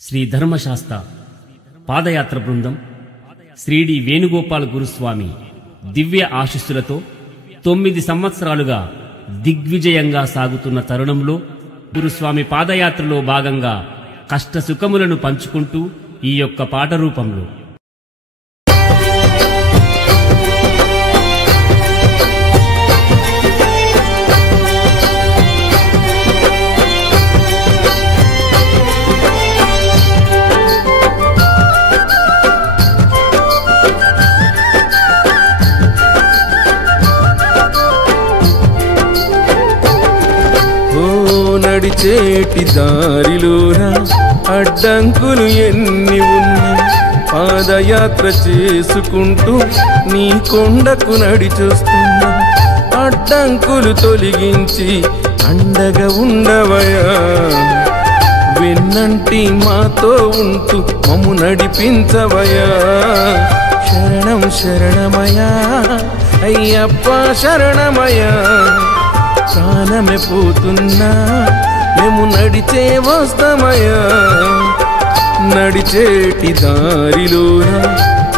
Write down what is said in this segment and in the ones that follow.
శ్రీ ధర్మశాస్త్ర పాదయాత్ర బృందం శ్రీడి వేణుగోపాల్ గురుస్వామి దివ్య ఆశీస్సులతో 9 సంవత్సరాలుగా దిగ్విజయంగా సాగుతున్న తరుణంలో గురుస్వామి పాదయాత్రలో భాగంగా కష్టసుఖములను పంచుకుంటూ ఈ యొక్క పాట రూపంలో నడిచేటి దారిలోన అడ్డంకులు ఎన్ని ఉన్నా పాదయాత్ర చేసుకుంటూ నీ కొండకు నడిచొస్తున్నా అడ్డంకులు తొలగించి అండగా ఉండవయా వెన్నంటి మాతో ఉంటూ మమ్ము నడిపించవయా శరణం శరణమయా అయ్యప్ప శరణమయా ప్రాణమే పోతున్నా మేము నడిచే వస్తామయ్యా నడిచేటి దారిలోన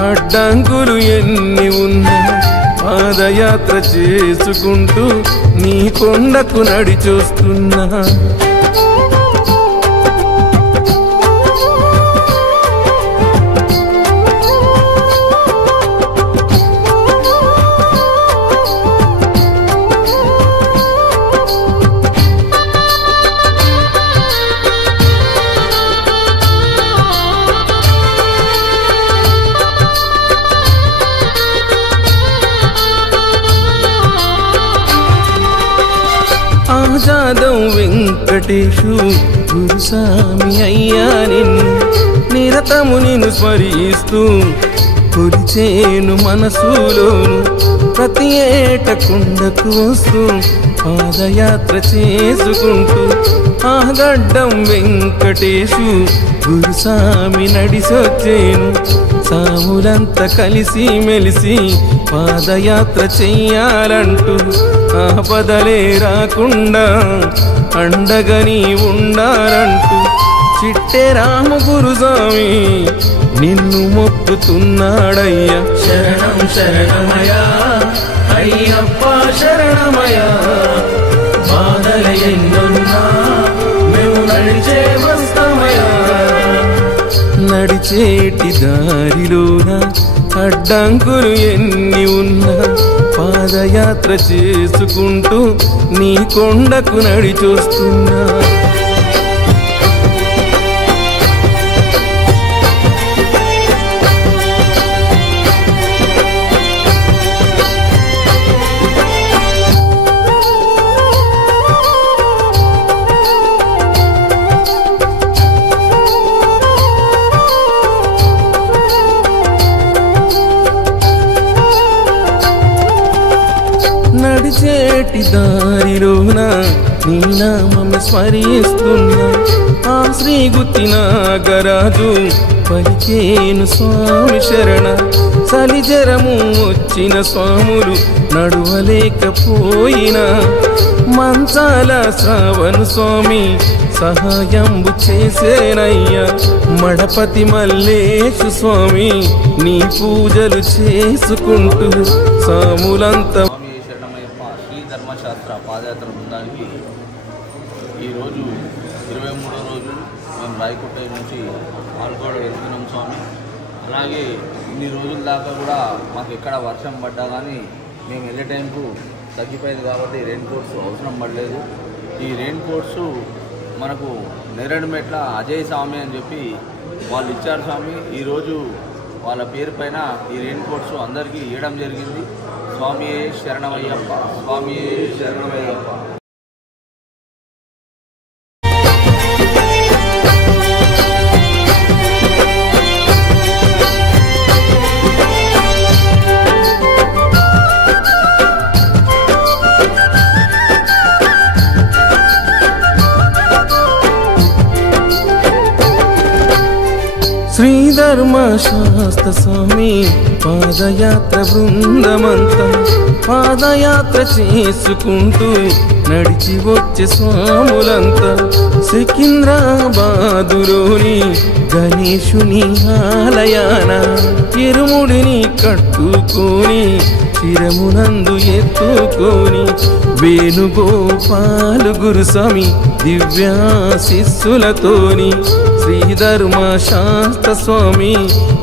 అడ్డంకులు ఎన్ని ఉన్నా పాదయాత్ర చేసుకుంటూ నీ కొండకు నడిచొస్తున్నా ఆజాదం వెంకటేశు గురుస్వామి అయ్యా నిన్ను నిరతము నిన్ను స్మరిస్తూ కొలిచేను మనసులోను ప్రతి ఏట కొండకు వస్తూ పాదయాత్ర చేసుకుంటూ ఆ గడ్డం వెంకటేశు గురుస్వామి నడిసొచ్చేను సాములంతా కలిసి మెలిసి పాదయాత్ర చెయ్యాలంటూ ఆపదలే రాకుండా అండగని ఉండాలంటూ చిట్టే రామ గురుస్వామి నిన్ను మొక్కుతున్నాడయ్యా శరణం శరణమయా అయ్యప్ప శరణమయా బాధల ఎన్నున్నా మేము నడిచే వస్తామయా నడిచేటి దారిలోన అడ్డంకులు ఎన్ని ఉన్నా పాదయాత్ర చేసుకుంటూ నీ కొండకు నడిచొస్తున్నా నడిచేటి దారిలోన నీ నామము స్మరిస్తున్నా ఆ శ్రీ గుత్తి నాగరాజు పలికేను స్వామి శరణ సలిజరము వచ్చిన స్వాములు నడువలేకపోయినా మంచాల శ్రావణు స్వామి సహాయంబు చేసేనయ్యా మడపతి మల్లేశు స్వామి నీ పూజలు చేసుకుంటూ సాములంతా ధర్మశాస్త్ర పాదయాత్ర బృందానికి ఈరోజు 23వ రోజు మేము రాయకోట నుంచి ఆల్గోడ వెళ్తున్నాం స్వామి. అలాగే ఇన్ని రోజుల దాకా కూడా మాకు ఎక్కడ వర్షం పడ్డా కానీ మేము వెళ్ళే టైంకు తగ్గిపోయింది కాబట్టి రెయిన్ కోట్స్ అవసరం పడలేదు. ఈ రెయిన్ కోట్స్ మనకు నేరడుమెట్ల అజయ్ స్వామి అని చెప్పి వాళ్ళు ఇచ్చారు స్వామి. ఈరోజు వాళ్ళ పేరు పైన ఈ రెయిన్ కోట్స్ అందరికీ ఇవ్వడం జరిగింది. స్వామియే శరణమయ్యప్ప, స్వామియే శరణమయ్యప్ప. శ్రీధర్మశాస్త్ర స్వామి పాదయాత్ర బృందమంతా పాదయాత్ర చేసుకుంటూ నడిచి వచ్చే స్వాములంతా సికింద్రాబాదులోని గణేశుని ఆలయాన ఇరుముడిని కట్టుకొని శిరమునందు ఎత్తుకొని వేణుగోపాల గురుస్వామి దివ్యాశిస్సులతోని శ్రీధర్మశాస్త్ర స్వామి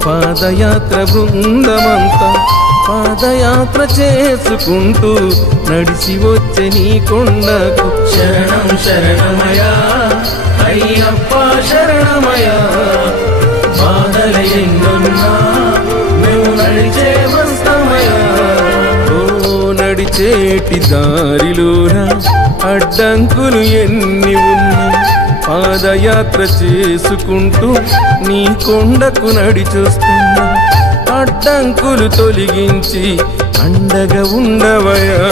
పాదయాత్ర బృందమంతా పాదయాత్ర చేసుకుంటూ నడిచి వచ్చే నీ కొండకు శరణం శరణమయా అయ్యప్ప శరణమయా బాధల ఎన్నున్నా మేము నడిచే వస్తామయా ఓ నడిచేటి దారిలోన అడ్డంకులు ఎన్ని ఉన్నా పాదయాత్ర చేసుకుంటూ నీ కొండకు నడిచొస్తున్నా అడ్డంకులు తొలగించి అండగా ఉండవయా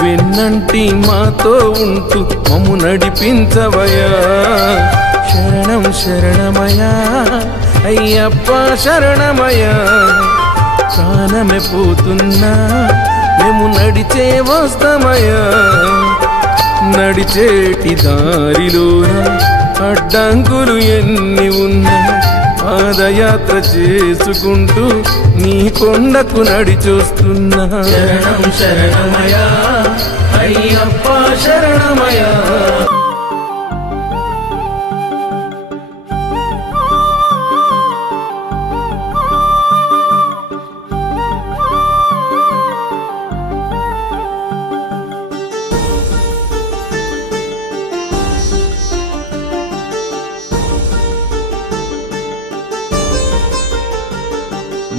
వెన్నంటి మాతో ఉంటూ మమ్ము నడిపించవయా శరణం శరణమయా అయ్యప్ప శరణమయా ప్రాణమే పోతున్నా మేము నడిచే వస్తామయా నడిచేటి దారిలోన అడ్డంకులు ఎన్ని ఉన్నా పాదయాత్ర చేసుకుంటూ నీ కొండకు నడిచొస్తున్నా శరణం శరణమయా అయ్యప్ప శరణమయా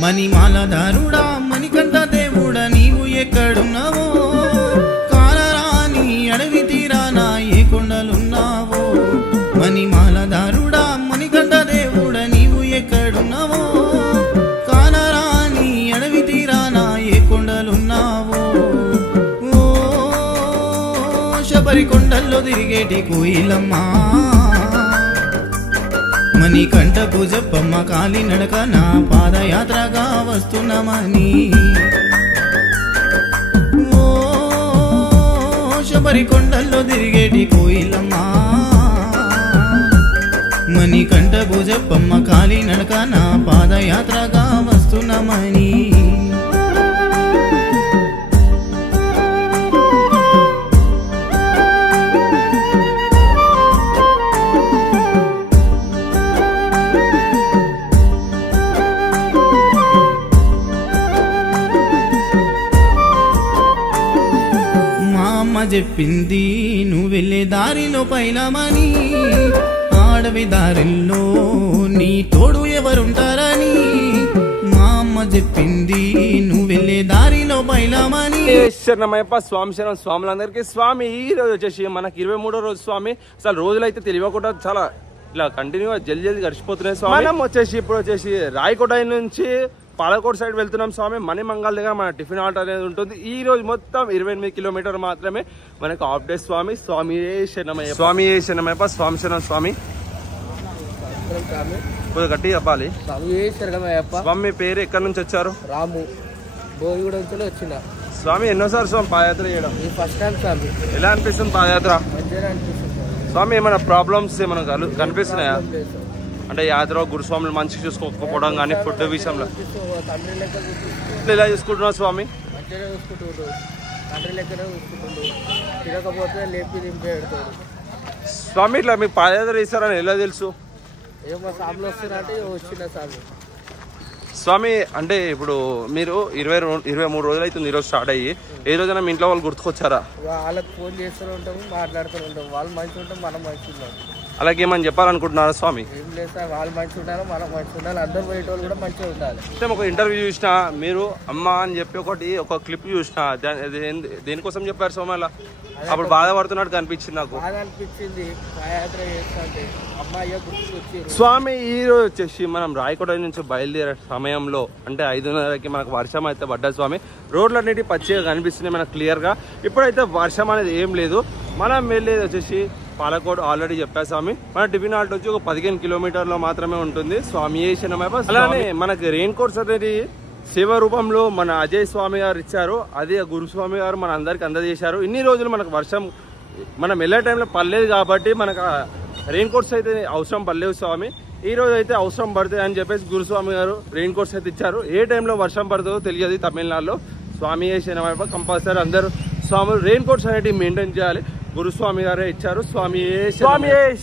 మణిమాలధారుడా మణికంఠ దేవుడా నీవు ఎక్కడున్నావో కానరాని అడవి తీరానా ఏ కొండలున్నావో మణిమాలధారుడా మణికంఠ దేవుడా నీవు ఎక్కడున్నావో కానరాని అడవి తీరానా ఏ కొండలున్నావో ఓ శబరి కొండల్లో తిరిగేటి కోయిలమ్మా మణికంఠ పూజప్పమ్మ కాలి నడక నా పాదయాత్రగా వస్తున్నామని ఓ శబరి కొండల్లో తిరిగేటి కోయిలమ్మా మణికంఠ పూజప్పమ్మ కాలి నడక నా పాదయాత్రగా వస్తున్నామని చెప్పింది నువ్వు వెళ్ళే దారిలో పైలమని ఆడవి దారిలో నీ తోడు ఎవరుంటారని మా అమ్మ చెప్పింది నువ్వు వెళ్ళే దారిలో పైలమని శరణమయ్యప్ప స్వామి శరణం స్వాములందరికీ స్వామి ఈ రోజు వచ్చేసి మనకి 23వ రోజు స్వామి అసలు రోజులైతే తెలియకుండా చాలా ఇలా కంటిన్యూగా జల్దీ గడిచిపోతున్నాయి స్వామి మనం వచ్చేసి ఇప్పుడు వచ్చేసి రాయకోట నుంచి పాలకోట్ సైడ్ వెళ్తున్నాం స్వామి మణిమంగళ దగ్గర మన టిఫిన్ ఆర్డర్ అనేది ఉంటుంది ఈ రోజు మొత్తం 28 కిలోమీటర్ మాత్రమే మనకు హాఫ్ డే స్వామి స్వామి శరణమయ్య స్వామి శరణమయ్యప్ప స్వామి శరణం స్వామి కొద్దిగా గట్టి చెప్పాలి స్వామి మీ పేరు ఎక్కడి నుంచి వచ్చారు రాము బోయిగూడ నుంచి వచ్చిన స్వామి ఎన్నోసారి స్వామి పాదయాత్ర చేయడం ఫస్ట్ టైం స్వామి ఎలా అనిపిస్తుంది పాదయాత్ర మంచిగా అనిపిస్తుంది స్వామి ఏమైనా ప్రాబ్లమ్స్ ఏమైనా కనిపిస్తున్నాయా అంటే యాత్ర గురుస్వాములు మంచిగా చూసుకోకపోవడం కానీ ఫుడ్ విషయంలో తండ్రి లెక్క ఎలా చూసుకుంటున్నావు స్వామి మంచిగా చూసుకుంటుండ్రు తండ్రి లెక్కనే చూసుకుంటుండ్రు తిరగకపోతే లేపి దింపి పెడతాడు స్వామి ఇట్లా మీకు పాదయాత్ర చేస్తారని ఎలా తెలుసు ఏమో సాములు వస్తున్నారంటే వచ్చిన సాము స్వామి అంటే ఇప్పుడు మీరు 23 రోజులు అవుతుంది ఈరోజు స్టార్ట్ అయ్యి ఏ రోజైనా మీ ఇంట్లో వాళ్ళు గుర్తుకొచ్చారా వాళ్ళకి ఫోన్ చేస్తూనే ఉంటాము మాట్లాడుతూ ఉంటాము వాళ్ళు మంచిగా ఉంటాం మనం మంచిగా ఉన్నాం అలాగే ఏమని చెప్పాలనుకుంటున్నారా స్వామి ఏం లేదు సార్ వాళ్ళు మంచిగా ఉండాలి మనం మంచిగా ఉండాలి అందరు పోయేటోళ్ళు కూడా మంచిగా ఉండాలి ఒక ఇంటర్వ్యూ చూసిన మీరు అమ్మ అని చెప్పి ఒక క్లిప్ చూసిన దేనికోసం చెప్పారు స్వామి అలా అప్పుడు బాధపడుతున్నట్టు కనిపించింది నాకు బాగా అనిపించింది పాదయాత్ర చేస్తుంటే అమ్మాయి గుర్తుకొచ్చారు స్వామి ఈ రోజు వచ్చేసి మనం రాయకోట నుంచి బయలుదేరే సమయంలో అంటే 5:30కి మనకు వర్షం అయితే పడ్డది స్వామి రోడ్లన్నిటి పచ్చిగా కనిపిస్తున్నాయి మనకు క్లియర్గా ఇప్పుడైతే వర్షం అనేది ఏం లేదు మనం వెళ్ళేది వచ్చేసి పాలకోడ్ ఆల్రెడీ చెప్పా స్వామి. మన టిఫిన్ హాల్ట్ వచ్చి ఒక 15 కిలోమీటర్లో మాత్రమే ఉంటుంది. స్వామి శరణమయ్యప్ప. అలానే మనకి రెయిన్ కోట్స్ అనేది సేవ రూపంలో మన అజయ్ స్వామి గారు ఇచ్చారు. అదే గురుస్వామి గారు మన అందరికి అందజేశారు. ఇన్ని రోజులు మనకు వర్షం మనం వెళ్ళే టైంలో పడలేదు కాబట్టి మనకు రెయిన్ కోట్స్ అయితే అవసరం పడలేవు స్వామి. ఈ రోజు అయితే అవసరం పడుతుంది అని చెప్పేసి గురుస్వామి గారు రెయిన్ కోట్స్ అయితే ఇచ్చారు. ఏ టైంలో వర్షం పడుతుందో తెలియదు తమిళనాడులో. స్వామి శరణమయ్యప్ప. కంపల్సరీ అందరూ స్వాములు రెయిన్ కోట్స్ అనేవి మెయింటైన్ చేయాలి. గురుస్వామి గారే ఇచ్చారు. స్వామి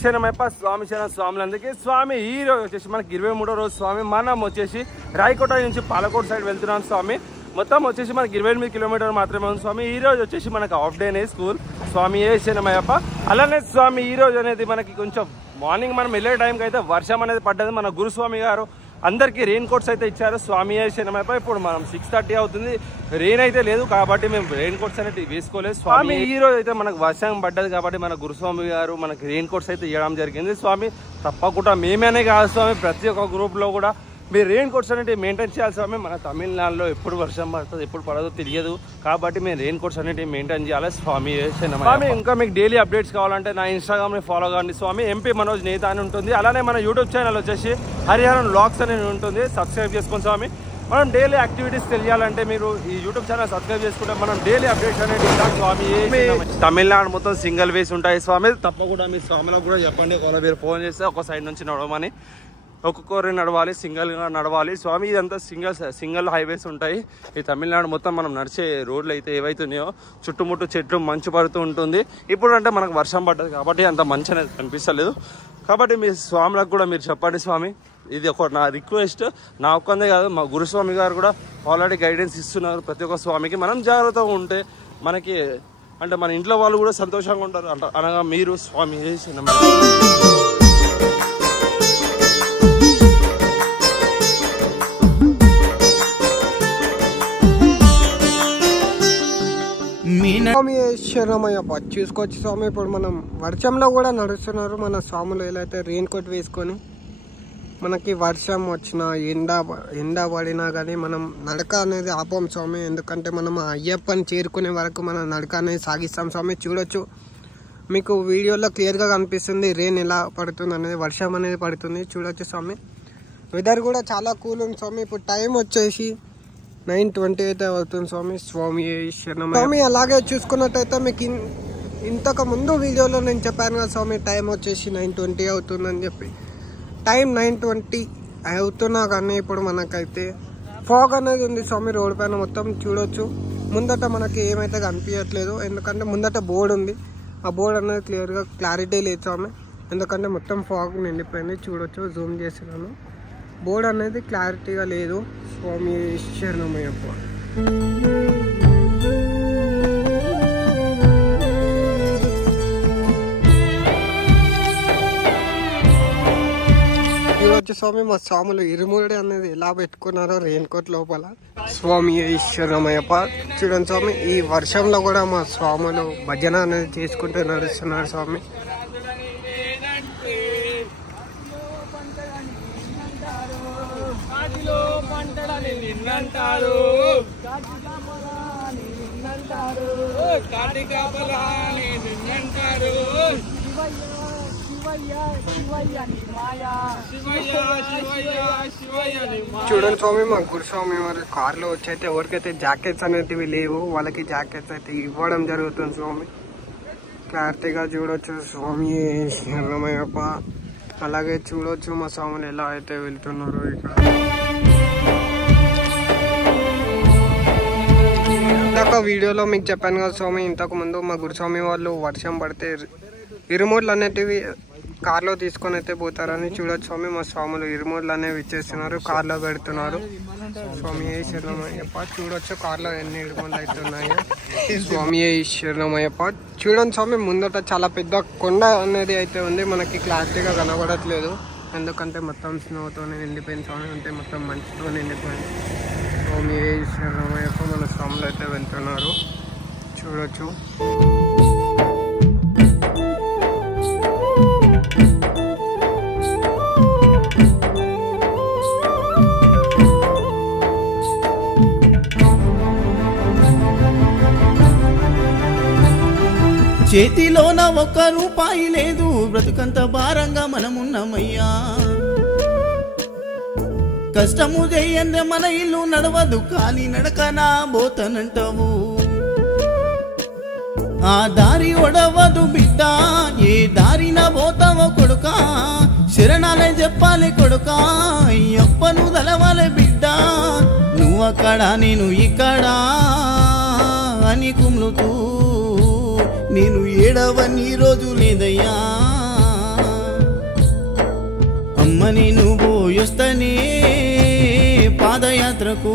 శరణమయ్యప్ప. స్వామి శరణ స్వాములందరికీ. స్వామి ఈ రోజు వచ్చేసి మనకి 23వ రోజు స్వామి. మనం వచ్చేసి రాయకోట నుంచి పాలకోట సైడ్ వెళ్తున్నాం స్వామి. మొత్తం వచ్చేసి మనకి 28 కిలోమీటర్లు మాత్రమే ఉంది స్వామి. ఈ రోజు వచ్చేసి మనకు హాఫ్ డేనే స్కూల్. స్వామి శరణమయ్యప్ప. అలానే స్వామి ఈ రోజు అనేది మనకి కొంచెం మార్నింగ్ మనం వెళ్ళే టైంకి అయితే వర్షం అనేది పడ్డది. మన గురుస్వామి గారు అందరికీ రెయిన్ కోట్స్ అయితే ఇచ్చారు. స్వామి శరణమయ్యప్ప. ఇప్పుడు మనం 6:30 అవుతుంది. రెయిన్ అయితే లేదు కాబట్టి మేము రెయిన్ కోట్స్ అనేది వేసుకోలేదు స్వామి. ఈ రోజు అయితే మనకు వర్షం పడ్డది కాబట్టి మన గురుస్వామి గారు మనకి రెయిన్ కోట్స్ అయితే ఇవ్వడం జరిగింది స్వామి. తప్పకుండా మేమేనే కాదు స్వామి, ప్రతి ఒక్క గ్రూప్లో కూడా మీరు రెయిన్ కోట్స్ అనేవి మెయింటైన్ చేయాలి స్వామి. మన తమిళనాడులో ఎప్పుడు వర్షం పడుతుంది ఎప్పుడు పడదో తెలియదు కాబట్టి మేము రెయిన్ కోట్స్ అనేవి మెయింటైన్ చేయాలి స్వామి. స్వామి ఇంకా మీకు డైలీ అప్డేట్స్ కావాలంటే నా ఇన్స్టాగ్రామ్ని ఫాలో కావండి స్వామి. ఎంపీ మనోజ్ నేత అని ఉంటుంది. అలానే మన యూట్యూబ్ ఛానల్ వచ్చేసి హరిహరన్ వ్లాగ్స్ అనేది ఉంటుంది. సబ్స్క్రైబ్ చేసుకోండి స్వామి. మనం డైలీ యాక్టివిటీస్ తెలియాలంటే మీరు ఈ యూట్యూబ్ ఛానల్ సబ్స్క్రైబ్ చేసుకుంటే మనం డైలీ అప్డేట్స్ అనేది ఇస్తాం స్వామి. తమిళనాడు మొత్తం సింగిల్ వేస్ ఉంటాయి స్వామి. తప్పకుండా మీ స్వామిలో కూడా చెప్పండి. ఒకవేళ మీరు ఫోన్ చేస్తే ఒక సైడ్ నుంచి నడవమని. ఒక్కొక్కరు నడవాలి, సింగిల్గా నడవాలి స్వామి. ఇదంతా సింగిల్ హైవేస్ ఉంటాయి. ఈ తమిళనాడు మొత్తం మనం నడిచే రోడ్లు అయితే ఏవైతున్నాయో చుట్టుముట్టు చెట్లు మంచు పడుతూ ఉంటుంది. ఇప్పుడు అంటే మనకు వర్షం పడ్డది కాబట్టి అంత మంచి అనేది కనిపిస్తలేదు. కాబట్టి మీ స్వాములకు కూడా మీరు చెప్పండి స్వామి. ఇది ఒక నా రిక్వెస్ట్. నా ఒక్కందే కాదు, మా గురుస్వామి గారు కూడా ఆల్రెడీ గైడెన్స్ ఇస్తున్నారు. ప్రతి ఒక్క స్వామికి మనం జాగ్రత్తగా ఉంటే మనకి అంటే మన ఇంట్లో వాళ్ళు కూడా సంతోషంగా ఉంటారు అనగా మీరు స్వామి. స్వామి శరణమయ్యప్ప. చూసుకోవచ్చు స్వామి, ఇప్పుడు మనం వర్షంలో కూడా నడుస్తున్నారు మన స్వాములు. ఎలా అయితే రెయిన్ కోట్ వేసుకొని మనకి వర్షం వచ్చినా ఎండ పడినా కానీ మనం నడక అనేది ఆపం స్వామి. ఎందుకంటే మనం అయ్యప్పని చేరుకునే వరకు మనం నడక అనేది సాగిస్తాం స్వామి. చూడొచ్చు మీకు వీడియోలో క్లియర్గా కనిపిస్తుంది రెయిన్ ఎలా పడుతుంది అనేది, వర్షం అనేది పడుతుంది. చూడొచ్చు స్వామి. వెదర్ కూడా చాలా కూల్ ఉంది స్వామి. ఇప్పుడు టైం వచ్చేసి 9:20 అయితే అవుతుంది స్వామి. స్వామి శరణమయ్యప్ప. స్వామి అలాగే చూసుకున్నట్టయితే మీకు ఇంతకు ముందు వీడియోలో నేను చెప్పాను కదా స్వామి, టైం వచ్చేసి 9:20 అవుతుందని చెప్పి. టైం 9:20 అవుతున్నా కానీ ఇప్పుడు మనకైతే ఫాగ్ అనేది ఉంది స్వామి రోడ్ పైన మొత్తం. చూడొచ్చు ముందట మనకి ఏమైతే కనిపించట్లేదు ఎందుకంటే ముందట బోర్డు ఉంది. ఆ బోర్డు అనేది క్లారిటీ లేదు స్వామి, ఎందుకంటే మొత్తం ఫాగ్ నిండిపోయింది. చూడొచ్చు, జూమ్ చేసినాను. బోర్డు అనేది క్లారిటీగా లేదు. స్వామి శరణమయ్యప్ప. ఈరోజు స్వామి మా స్వాములు ఇరుముడి అనేది ఎలా పెట్టుకున్నారో రెయిన్ కోట్ లోపల. స్వామి శరణమయ్యప్ప. చూడండి స్వామి, ఈ వర్షంలో కూడా మా స్వాములు భజన అనేది చేసుకుంటూ నడుస్తున్నారు స్వామి. చూడండి స్వామి, మా గురుస్వామి వారి కార్లో వచ్చైతే ఎవరికైతే జాకెట్స్ అనేటివి లేవు వాళ్ళకి జాకెట్స్ అయితే ఇవ్వడం జరుగుతుంది స్వామి. క్లారిటీగా చూడొచ్చు స్వామి శరణమయ్యప్ప. అలాగే చూడొచ్చు మా స్వాములు ఎలా అయితే వెళ్తున్నారు ఇక్కడ. ఇందాక వీడియోలో మీకు చెప్పాను కదా స్వామి, ఇంతకు ముందు మా గురుస్వామి వాళ్ళు వర్షం పడితే ఇరుమూడ్లు అనేటివి కార్లో తీసుకొని అయితే పోతారని. చూడొచ్చు స్వామి, మా స్వాములు ఇరుమూడ్లు అనేవి ఇచ్చేస్తున్నారు, కార్లో పెడుతున్నారు. స్వామి శరణమయ్యప్ప. చూడొచ్చు కార్లో ఎన్ని ఇరుమూడ్లు అయితే ఉన్నాయో. స్వామి శరణమయ్యప్ప. చూడండి స్వామి, ముందట చాలా పెద్ద కొండ అనేది అయితే ఉంది. మనకి క్లారిటీగా కనబడట్లేదు ఎందుకంటే మొత్తం స్నోతోనే నిండిపోయింది స్వామి, అంటే మొత్తం మంచుతో నిండిపోయింది. స్వామి శరణమయ్యప్ప. మన స్వాములు అయితే వెళ్తున్నారు. చూడొచ్చు. చేతిలోన ఒక్క రూపాయి లేదు, బ్రతుకంత భారంగా మనమున్నామయ్యా. కష్టము చెయ్యందే మన ఇల్లు నడవదు, కాలి నడకనా పోతనంటావు. ఆ దారి ఒడవదు బిడ్డ, ఏ దారిన పోతావో కొడుక, శరణాలే చెప్పాలి కొడుక, అప్పను తలవాలే బిడ్డ. నువ్వక్కడ నేను ఇక్కడ అని కుమ్లుతూ నేను ఏడవని రోజు లేదయ్యా. అమ్మ నేను పోయొస్తనే పాదయాత్రకు.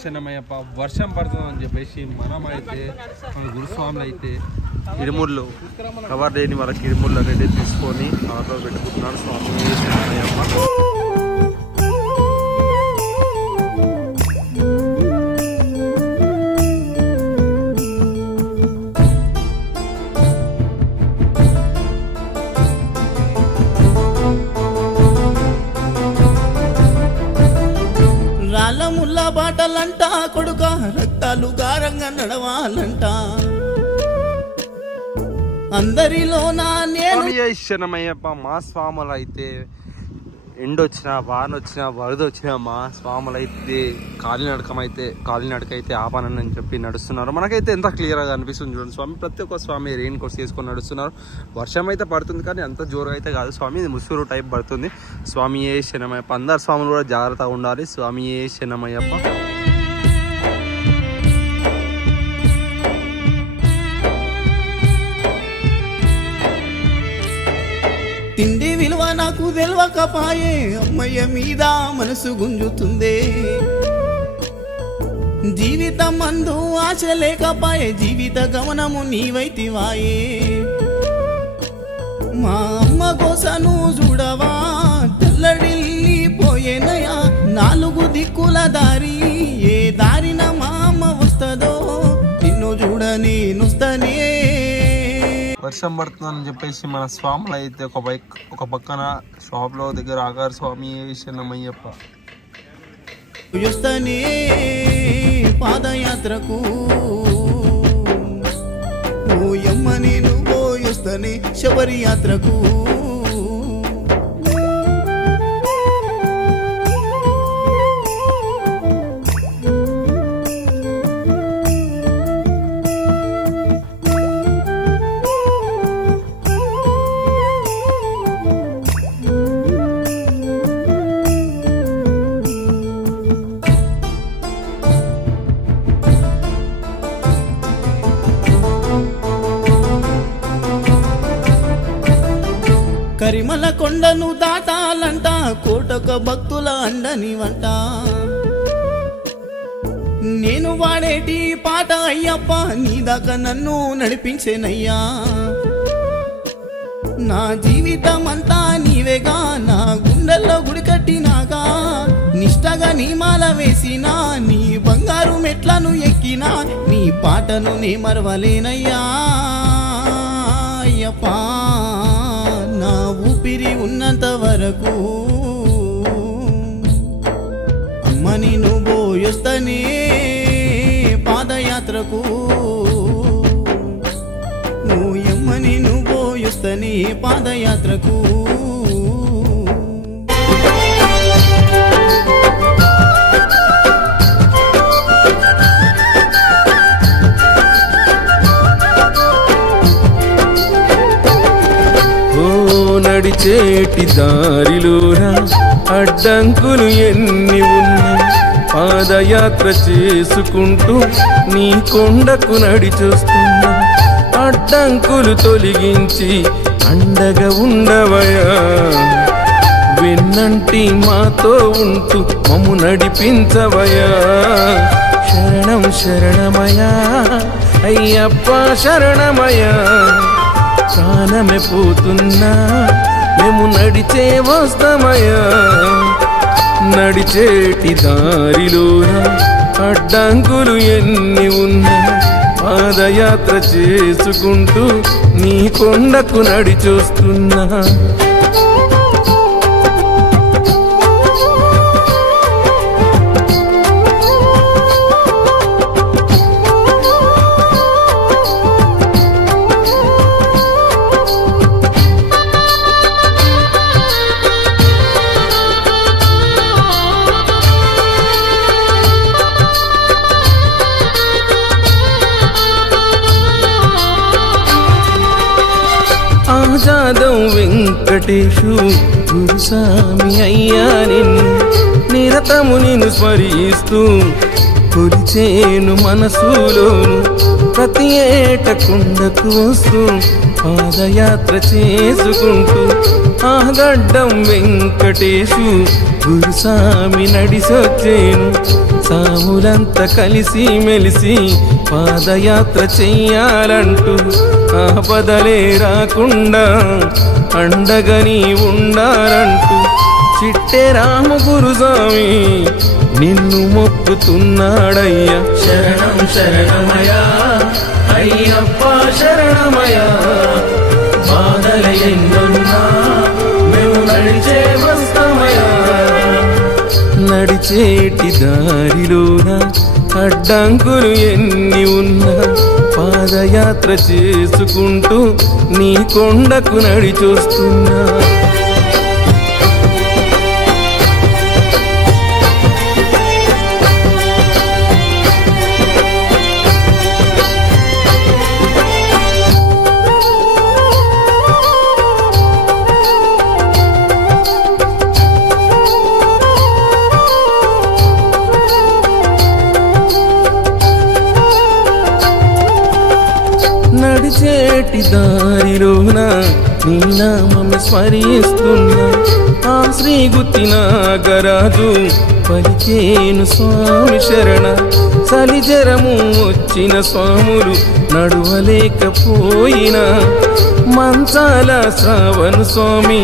శరణమయ్యప్ప వర్షం పడుతుందని చెప్పేసి మనమైతే మన గురుస్వాములు అయితే ఇరుముళ్ళు కవర్ లేని వాళ్ళకి ఇరుముళ్ళు అనేది తీసుకొని ఆటో పెట్టుకుంటున్నారు. స్వామి శరణమయ్యప్ప. రాళ్ళముల్ల బాటలంట కొడుక, రక్తాలు గారంగా నడవాలంట. అందరిలో నా శరణమయ్యప్ప. మా స్వాములు అయితే ఎండొచ్చినా వానొచ్చినా వరదొచ్చినా మా స్వాములు అయితే కాలినడకైతే ఆపానని చెప్పి నడుస్తున్నారు. మనకైతే ఎంత క్లియర్గా అనిపిస్తుంది చూడండి. స్వామి ప్రతి ఒక్క స్వామి రెయిన్ కోట్స్ చేసుకొని నడుస్తున్నారు. వర్షం అయితే పడుతుంది కానీ అంత జోరుగా అయితే కాదు స్వామి, ఇది ముసురు టైప్ పడుతుంది. స్వామి ఏ శరణమయ్యప్ప. అందరు స్వాములు కూడా జాగ్రత్తగా ఉండాలి. స్వామి ఏ శరణమయ్యప్ప. తిండి విలువ నాకు తెలవకపాయే, అమ్మయ్య మీద మనసు గుంజుతుందే. జీవితం అందు ఆశ లేకపాయే, జీవిత గమనము నీవైతివాయే. మా అమ్మ కోసను చూడవా తెల్లడిల్లిపోయేనయా. నాలుగు దిక్కుల దారి, ఏ దారిన మా అమ్మ వస్తుందో నిన్ను చూడని నుస్తనే. వర్షం పడుతుందని చెప్పేసి మన స్వాములు అయితే ఒక పక్కన షాప్ లో దగ్గర ఆగారు. స్వామి శరణమయ్యప్ప. వస్తనే పాదయాత్రకు ఓయమ్మ నేను పోయొస్తనే శబరి యాత్రకు. కరిమల కొండను దాటాలంట, కోటక భక్తుల అండని వంట. నేను వాడేటి పాట అయ్యప్ప, నీ దాకా నన్ను నడిపించేనయ్యా. నా జీవితం అంతా నీవేగా, నా గుండెల్లో గుడి కట్టినాగా. నిష్టగా నీ మాల వేసినా, నీ బంగారు మెట్లను ఎక్కినా, నీ పాటను నే మరవలేనయ్యా అయ్యప్ప. నా ఊపిరి ఉన్నంత వరకు అమ్మ నేను పోయొస్తనే పాదయాత్రకు. నువ్వమ్మ నేను పోయొస్తనే పాదయాత్రకు. నడిచేటి దారిలోన అడ్డంకులు ఎన్ని ఉన్నా పాదయాత్ర చేసుకుంటూ నీ కొండకు నడిచొస్తున్నా. అడ్డంకులు తొలగించి అండగా ఉండవయా, వెన్నంటి మాతో ఉంటూ మమ్ము నడిపించవయా. శరణం శరణమయా అయ్యప్ప శరణమయా. ప్రాణమే పోతున్నా మేము నడిచే వస్తామయ్యా. నడిచేటి దారిలోన అడ్డంకులు ఎన్ని ఉన్నా పాదయాత్ర చేసుకుంటూ నీ కొండకు నడిచొస్తున్నా. పాదం వెంకటేశు గురుస్వామి అయ్యా నిన్ను నిరతము నిన్ను స్మరిస్తూ కొలిచేను మనసులోను ప్రతి ఏట కుండకు వస్తూ పాదయాత్ర చేసుకుంటూ ఆ గడ్డం వెంకటేశు గురుస్వామి నడిసొచ్చేను సాములంతా కలిసి మెలిసి పాదయాత్ర చెయ్యాలంటూ ఆపదలే రాకుండా అండగని ఉండాలంటూ చిట్టే రామ గురుస్వామి నిన్ను మొక్కుతున్నాడయ్యా శరణం శరణమయా అయ్యప్ప శరణమయా బాధల ఎన్నున్నా మేము నడిచే వస్తామయా నడిచేటి దారిలోన అడ్డంకులు ఎన్ని ఉన్నా పాదయాత్ర చేసుకుంటూ నీ కొండకు నడిచొస్తున్నా నడిచేటి దారిలోన నీ నామము స్మరిస్తున్నా ఆ శ్రీ గుత్తి నాగరాజు పలికేను స్వామి శరణ చలిజరము వచ్చిన స్వాములు నడువలేకపోయినా మంచాల శ్రావణు స్వామి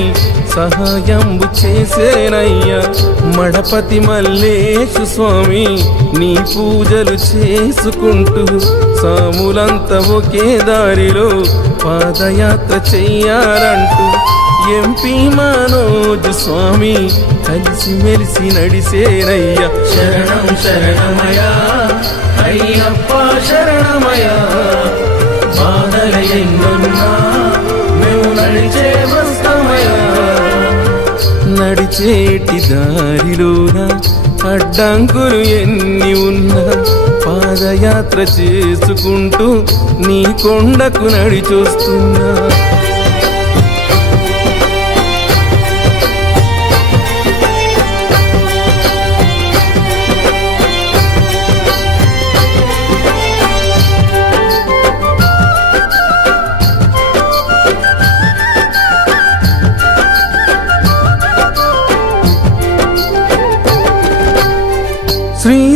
సహాయంబు చేసేనయ్యా మడపతి మల్లేశు స్వామి నీ పూజలు చేసుకుంటూ సాములంతా ఒకే దారిలో పాదయాత్ర చెయ్యాలంటూ ఎంపీ మనోజు స్వామి కలిసి మెలిసి నడిసేనయ్యా శరణం శరణమయా అయ్యప్ప శరణమయా బాధల ఎన్నున్నా మేము నడిచే వస్తామయా నడిచేటి దారిలోన అడ్డంకులు ఎన్ని ఉన్నా పాదయాత్ర చేసుకుంటూ నీ కొండకు నడిచొస్తున్నా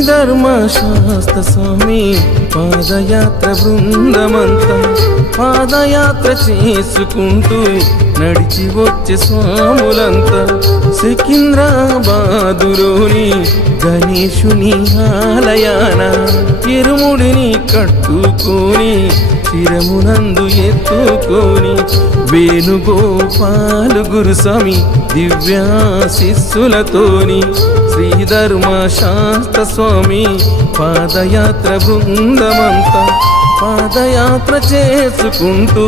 శ్రీధర్మశాస్త్ర స్వామి పాదయాత్ర బృందమంతా పాదయాత్ర చేసుకుంటూ నడిచి వచ్చే స్వాములంతా సికింద్రాబాదులోని గణేశుని ఆలయాన ఇరుముడిని కట్టుకొని శిరమునందు ఎత్తుకొని వేణుగోపాలు గురుస్వామి దివ్యాశిస్సులతోని శ్రీధర్మశాస్త్ర స్వామి పాదయాత్ర బృందమంతా పాదయాత్ర చేసుకుంటూ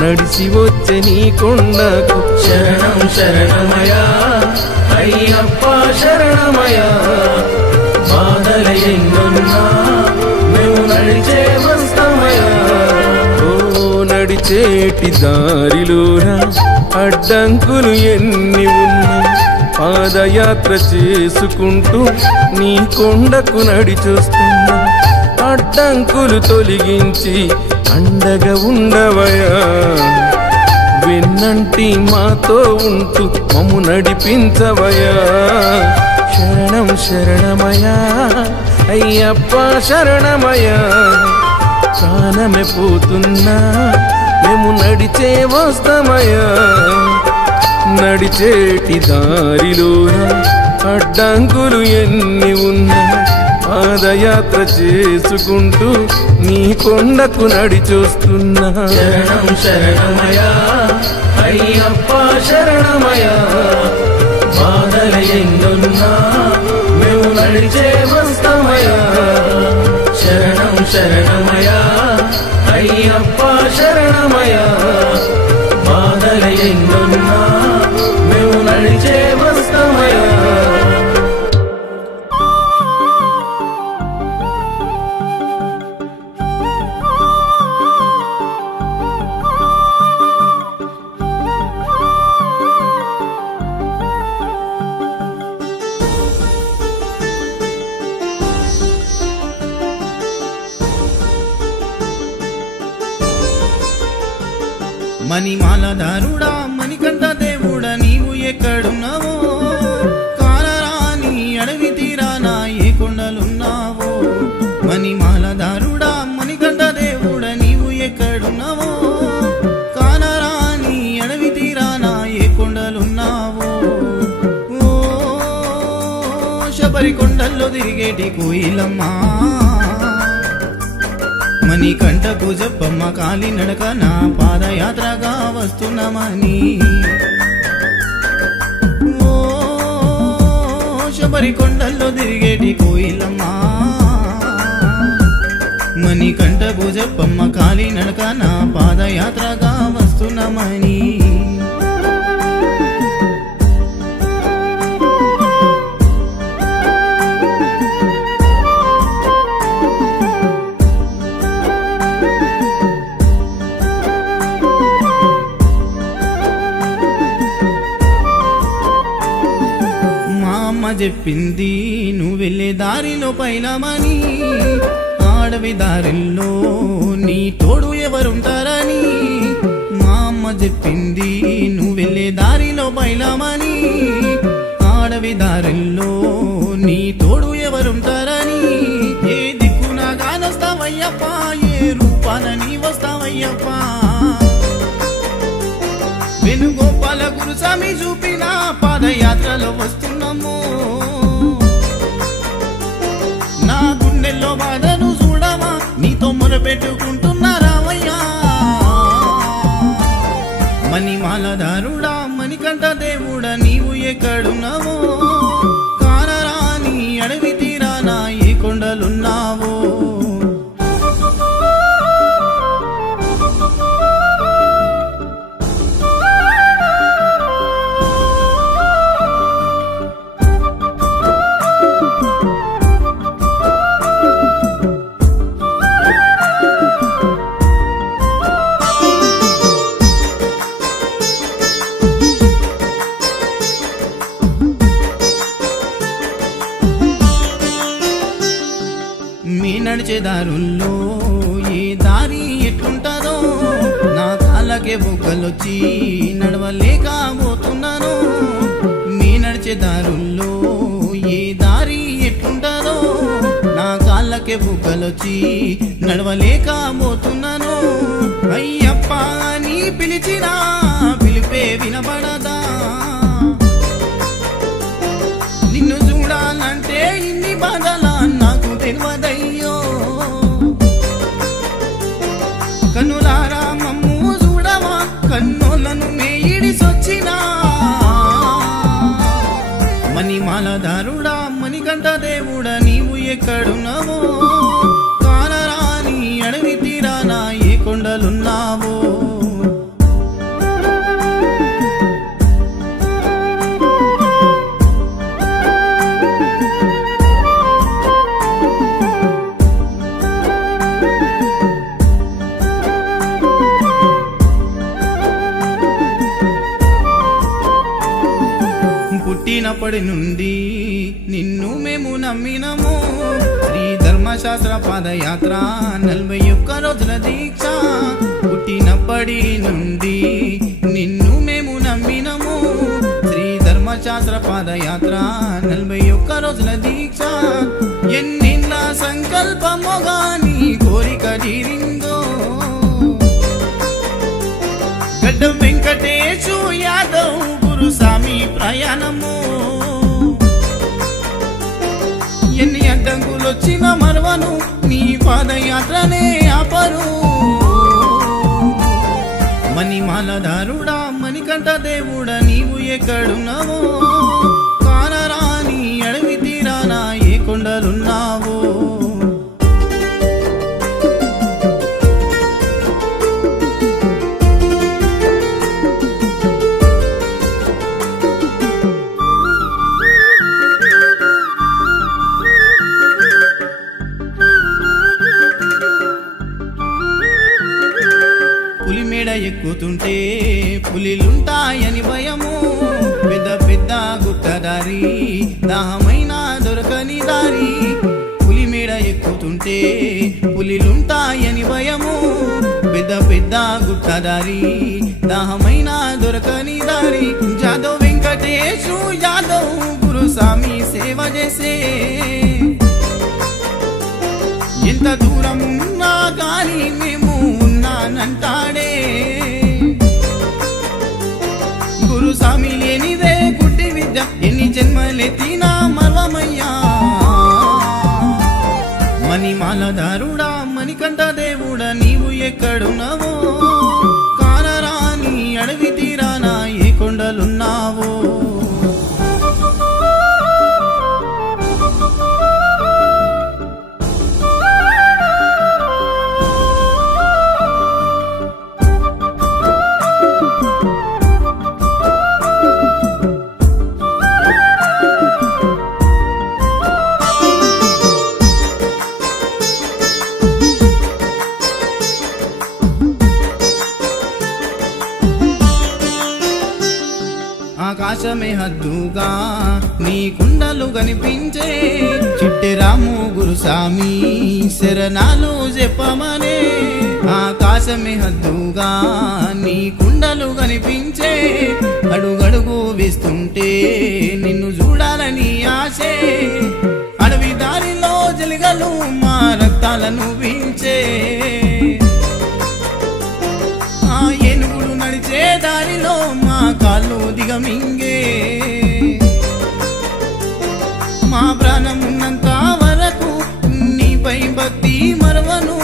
నడిచి వచ్చే నీ కొండకు శరణం శరణమయా అయ్యప్ప శరణమయా బాధల ఎన్నున్నా మేము నడిచే వస్తామయా ఓ నడిచేటి దారిలోన అడ్డంకులు ఎన్ని ఉన్నా పాదయాత్ర చేసుకుంటూ నీ కొండకు నడిచొస్తున్నా అడ్డంకులు తొలగించి అండగా ఉండవయా వెన్నంటి మాతో ఉంటూ మమ్ము నడిపించవయా శరణం శరణమయా అయ్యప్ప శరణమయా ప్రాణమే పోతున్నా మేము నడిచే వస్తామయా నడిచేటి దారిలోన అడ్డంకులు ఎన్ని ఉన్నా పాదయాత్ర చేసుకుంటూ నీ కొండకు నడిచొస్తున్నా శరణం శరణమయా అయ్యప్ప శరణమయా బాధల ఎన్నున్నా మేము నడిచే వస్తామయా శరణం శరణమయా అయ్యప్ప శరణమయా బాధల ఎన్నున్నా మేము నడిచే వస్తామయా మణిమాలధారుడా మణికంఠ దేవుడా నీవు ఎక్కడున్నావో కానరాని అడవి తీరానా ఏ కొండలున్నావో మణిమాలధారుడా మణికంఠ దేవుడా నీవు ఎక్కడున్నావో కానరాని అడవి తీరానా ఏ కొండలున్నావో ఓ శబరి కొండల్లో తిరిగేటి కోయిలమ్మా మణికంఠకు చెప్పమ్మ కాలి నడక నా పాదయాత్రగా వస్తున్నామని ఓ శబరి కొండల్లో తిరిగేటి కోయిలమ్మా మణికంఠకు చెప్పమ్మ కాలి నడక నా పాదయాత్రగా వస్తున్నామని చెప్పింది నువ్వు వెళ్ళే దారిలో పైలమని ఆడవి దారిలో నీ తోడు ఎవరుంటారని మా అమ్మ చెప్పింది నువ్వు వెళ్ళే దారిలో పైలమని ఆడవి దారిలో నీ తోడు ఎవరుంటారని ఏ దిక్కున గానొస్తావయ్యప్ప ఏ రూపాన నీ వస్తావయ్యప్ప వేణుగోపాల గురుస్వామి చూపిన పాదయాత్రలో వస్తున్నాము నా గుండెల్లో బాధను చూడవా నీతో మొరపెట్టుకుంటున్నారావయ్యా మణిమాలధారుడా మణికంఠ దేవుడా నీవు ఎక్కడున్నావో కానరాని అడవి తీరానా ఏ కొండలున్నావో నడిచే దారుల్లో ఏ దారి ఎట్లుంటారో నా కాళ్ళకే బొగ్గలొచ్చి నడవలేకపోతున్నాను మీ నడిచే దారుల్లో ఏ దారి ఎట్లుంటారో నా కాళ్ళకే బొగ్గలొచ్చి నడవలేకపోతున్నాను అయ్యప్ప నీ పిలిచిన పిలిపే వినబడదా నిన్ను చూడాలంటే ఇన్ని బాధలా నాకు తెలియదయ్యో కన్నులారా మమ్ము చూడవా కన్నులను మేయిడిసొచ్చినా మణిమాలధారుడా మణికంఠ దేవుడా నీవు ఎక్కడున్నావో కానరాని అడవి తీరానా ఏ కొండలున్నావో పుట్టినప్పటి నుండి నిన్ను మేము నమ్మినము శ్రీ ధర్మశాస్త్ర పాదయాత్ర 41 రోజుల దీక్ష పుట్టినప్పటి నుండి నిన్ను మేము నమ్మినము శ్రీ ధర్మశాస్త్ర పాదయాత్ర 41 రోజుల దీక్ష ఎన్నిళ్ళ సంకల్పమో గాని కోరిక తీరిందో గడ్డ వెంకటేశు యాదవ్ గురుస్వామి ప్రయాణము ఎన్ని అడ్డంకులొచ్చిన మరవను నీ పాదయాత్రనే ఆపరు మణిమాలధారుడా మణికంఠ దేవుడా నీవు ఎక్కడున్నావో కానరాని అడవి తీరానా ఏ కొండలున్నావో ఎక్కుతుంటే పులిలుంటాయని భయము పెద్ద పెద్ద గుట్టదారి దాహమైన దొరకని దారి పులి మేడ ఎక్కుతుంటే పులిలుంటాయని భయము పెద్ద పెద్ద గుట్టదారి దాహమైన దొరకని దారి జాదవ్ వెంకటేశు యాదవ్ గురుస్వామి సేవ చేసే ఎంత దూరం ఉన్నా కానీ మేము ఉన్నానంటాడే గురుస్వామి లేనిదే గుడ్డి విద్య ఎన్ని జన్మలెత్తినా మర్వమయ్యా మణిమాలధారుడా మణికంఠ దేవుడా నీవు ఎక్కడున్నావో కానరాని అడవి తీరానా ఏ కొండలున్నావో ఆకాశమే హద్దుగా నీ కుండలు కనిపించే చిట్టెరాము గురుస్వామి శరణాలు చెప్పమనే ఆకాశమే హద్దుగా నీ కుండలు కనిపించే అడుగడుగు వేస్తుంటే నిన్ను చూడాలని ఆశే అడవి దారిలో జలిగలు మా రక్తాలను వీల్చే ఏనుగులు నడిచే దారిలో మా కాళ్ళు దిగమింగే మా ప్రాణం ఉన్నంత వరకు నీపై భక్తి మరవను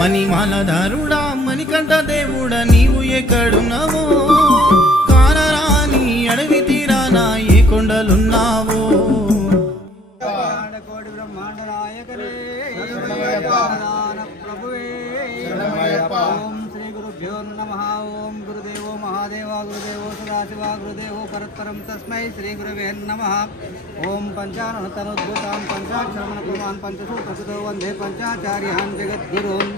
మణిమాలధారుడా మణికంఠ దేవుడా నీవు ఎక్కడున్నావో కానరాని అడవి తీరానా ఏ కొండలున్నావో కోటి బ్రహ్మాండ నాయకనే ప్రభువే ఓం శ్రీ గురుభ్యో నమః ఓం గురుదేవో మహాదేవ గురుదేవో సదాశివ గురుదేవో పరత్పరం తస్మై శ్రీ గురవే నమః ఓం పంచాననతనోద్భూతాం పంచాక్షరమణకుమాన్ పంచసూత్రకృతో వందే పంచాచార్యాన్ జగద్గురున్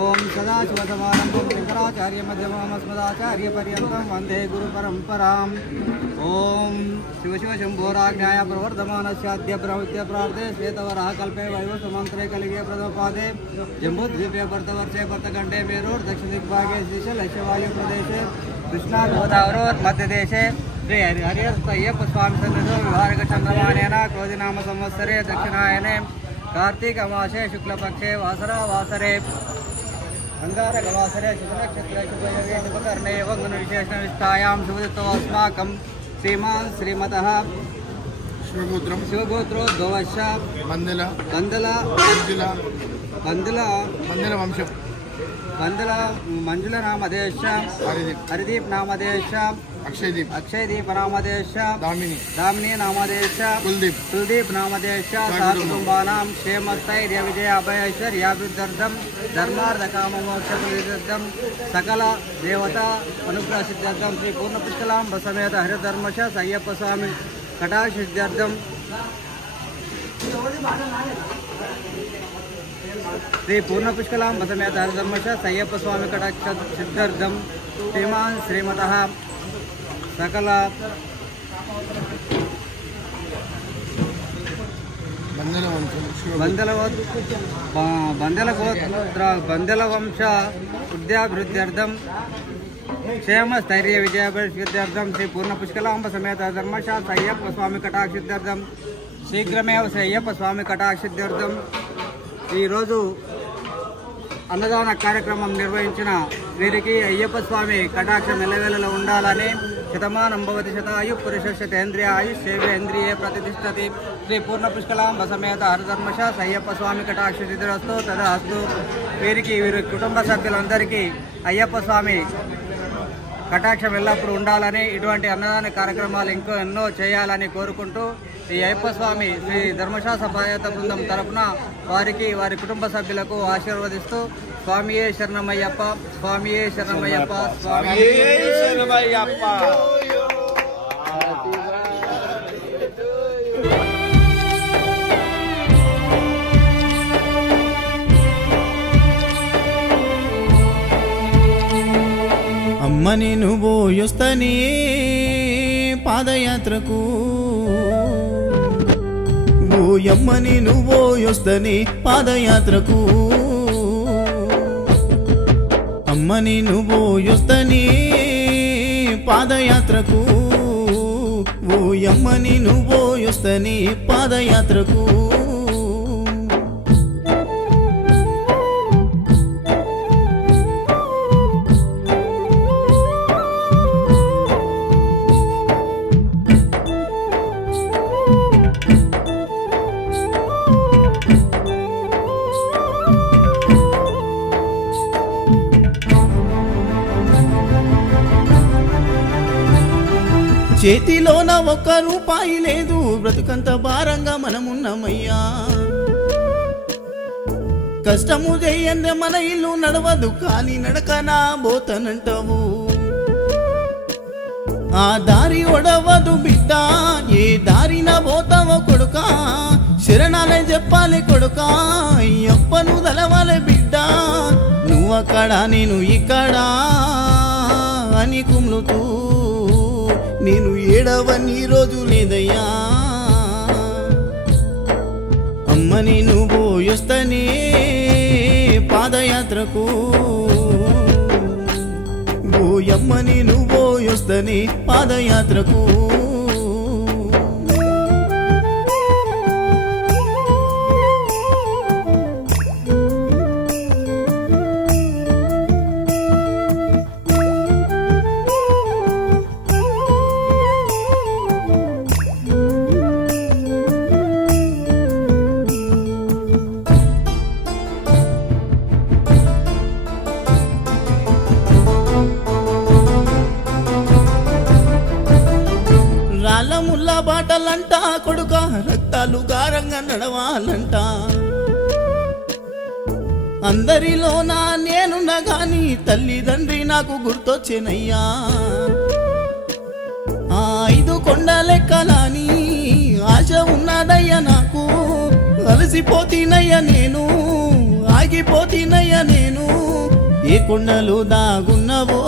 ఓం సదాశివసమారంభం శంకరాచార్య మధ్యమస్మదాచార్య పర్యంతం వందే గురు పరంపరాం ఓం శివ శంభోరాజ్ఞాయ ప్రవర్ధమానస్యాద్య ప్రవృత్య ప్రార్థే శ్వేతవరః కల్పే వైవస్వమంత్రే కలిగే ప్రథమపాదే జంబూద్వీపే భర్తవర్షే భర్తఖండే మేరూర్ దక్షిణ దిగ్భాగే శ్రీశైలవాయు ప్రదేశే కృష్ణా గోదావరోత్ మధ్యదేశే శ్రీ హరిహరయ్యప్ప స్వామి సన్నిధో విహారక చంద్రమానేన క్రోధినామ సంవత్సరే దక్షిణాయనే కార్తీకమాసే శుక్లపక్షే వాసరే అంగారకవాసరే శుభనక్షత్రే శుభయోగే శుభకర్ణే వంగున విశేష నిష్ఠాయాం శుభదితో అస్మాకం శ్రీమాన్ శ్రీమతః శివగోత్రోద్భవశ్చ బందల మంజుల నామదేశ హరిదీప్ నామదేశ అక్షయదీప్ నామదేశ దామిని నామదేశ కుల్దీప్ నామదేశ సహకుటుంబానాం క్షేమస్థైర్య విజయ అభయైశ్వర్యాభివృద్ధర్థం ధర్మార్థ కామమోక్షం సకల దేవత అనుగ్రహ సిద్ధార్థం శ్రీ పూర్ణ పుష్కలాంబ సమేత హరిధర్మశ అయ్యప్ప స్వామి కటాక్ష సిద్ధార్థం శ్రీ పూర్ణ పుష్కలాంబ సమేత హరిధర్మశ అయ్యప్ప స్వామి కటాక్ష సిద్ధార్థం శ్రీమాన్ శ్రీమతః సకల బందల వంశ వృద్ధ్యాభివృద్ధ్యర్థం క్షేమ స్థైర్య విజయాభివృద్ధ్యర్థం శ్రీ పూర్ణ పుష్కలాంబ సమేత ధర్మశాస్త్ర అయ్యప్ప స్వామి కటాక్షిద్ధ్యర్థం శీఘ్రమేవ శ్రీ అయ్యప్ప స్వామి కటాక్షిద్ధ్యర్థం ఈరోజు అన్నదాన కార్యక్రమం నిర్వహించిన వీరికి అయ్యప్ప స్వామి కటాక్షం ఎల్లవేళలో ఉండాలని శతమానం భవతి శతాయు పురుషేంద్రియ ఆయుష్యేంద్రియే ప్రతిష్టతి శ్రీ పూర్ణ పుష్కలాంబ సమేత హరిధర్మశ అయ్యప్ప స్వామి కటాక్ష సిద్ధిరస్తు తదాస్తు వీరికి వీరి కుటుంబ సభ్యులందరికీ అయ్యప్ప స్వామి కటాక్షం ఎల్లప్పుడూ ఉండాలని ఇటువంటి అన్నదాన కార్యక్రమాలు ఎన్నో చేయాలని కోరుకుంటూ ఈ అయ్యప్ప స్వామి శ్రీ ధర్మశాస్త్ర పాదయాత్ర బృందం తరపున వారికి వారి కుటుంబ సభ్యులకు ఆశీర్వదిస్తూ స్వామియే శరణమయ్యప్ప స్వామియే శరణమయ్యప్ప స్వామియే శరణమయ్యప్ప. అమ్మ నేను పోయొస్తనే పాదయాత్రకు ఓయమ్మ నేను పోయొస్తనే పాదయాత్రకు అమ్మని నువ్వు యొస్తని పాదయాత్రకు ఓ అమ్మని నువ్వు యొస్తని పాదయాత్రకు చేతిలోన ఒక్క రూపాయి లేదు బ్రతుకంత భారంగా మనమున్నామయ్యా కష్టము చేయందే మన ఇల్లు నడవదు కానీ నడకనా పోతనంటావు ఆ దారి ఒడవదు బిడ్డ ఏ దారిన పోతావో కొడుక శరణాలే చెప్పాలి కొడుక అప్పను తలవాలే బిడ్డ నువ్వక్కడ నేను ఇక్కడ అని కుమ్లుతూ నేను ఏడవని రోజు లేదయ్యా అమ్మని నువ్వు యొస్తని పాదయాత్రకు ఓ అమ్మని నువ్వు యొస్తని పాదయాత్రకు ముల్ల బాటలంట కొడుక రక్తాలు గారంగా నడవాలంట అందరిలోనా నేనున్నా గాని తల్లిదండ్రి నాకు గుర్తొచ్చేనయ్యా ఆ 5 కొండలెక్కలాని ఆశ ఉన్నదయ్యా నాకు అలసిపోతీనయ్యా నేను ఆగిపోతీనయ్యా నేను ఏ కొండలు దాగున్నవో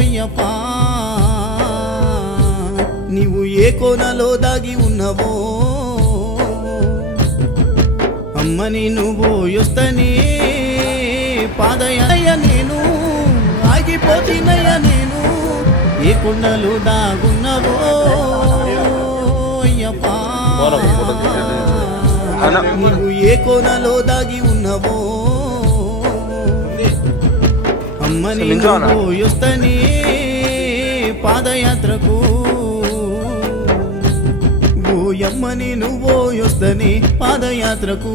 అయ్యప్పా నీవు ఏ కోనలో దాగి ఉన్నవో అమ్మని నువ్వు యొస్తని పాదయాత్ర నేను ఆగిపోతీనయ్యా నేను ఏ కొండలు దాగున్నవో అయ్యప్పా నీవు ఏ కోనలో దాగి ఉన్నవో అమ్మని నువ్వు యొస్తని పాదయాత్రకు ఓ అమ్మని నువ్వు యొస్తని పాదయాత్రకు